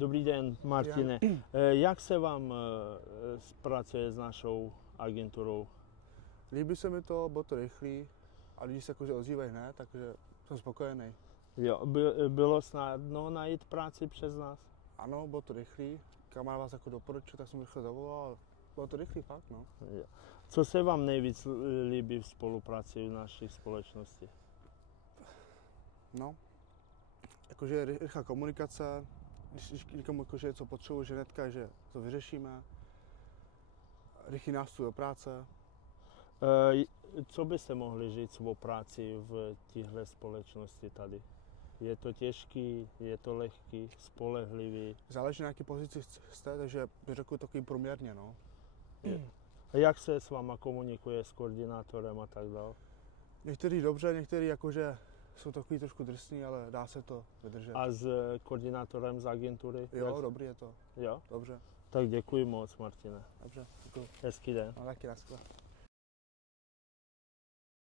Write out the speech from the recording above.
Dobrý den, Martine. Jak se vám pracuje s našou agenturou? Líbí se mi to, bylo to rychlý a lidi se jakože ozývají hned, takže jsem spokojený. Jo, bylo snadno najít práci přes nás? Ano, bylo to rychlý, kamarád vás jako doporučil, tak jsem rychle zavolal, bylo to rychlý fakt, no. Jo. Co se vám nejvíc líbí v spolupráci v naší společnosti? No, jakože rychlá komunikace, když někomu jakože něco potřebuji, že hnedka, že to vyřešíme, rychlý nástup do práce. Co byste mohli říct o práci v téhle společnosti tady? Je to těžký, je to lehký, spolehlivý? Záleží na jaké pozici jste, takže bych řekl takový průměrně, no. A jak se s váma komunikuje s koordinátorem a tak dále? Některý dobře, některý jakože jsou takový trošku drsný, ale dá se to vydržet. A s koordinátorem z agentury? Jo, dobrý je to. Jo? Dobře. Tak děkuji moc, Martine. Dobře, děkuji. Hezký den. No taky, naschle.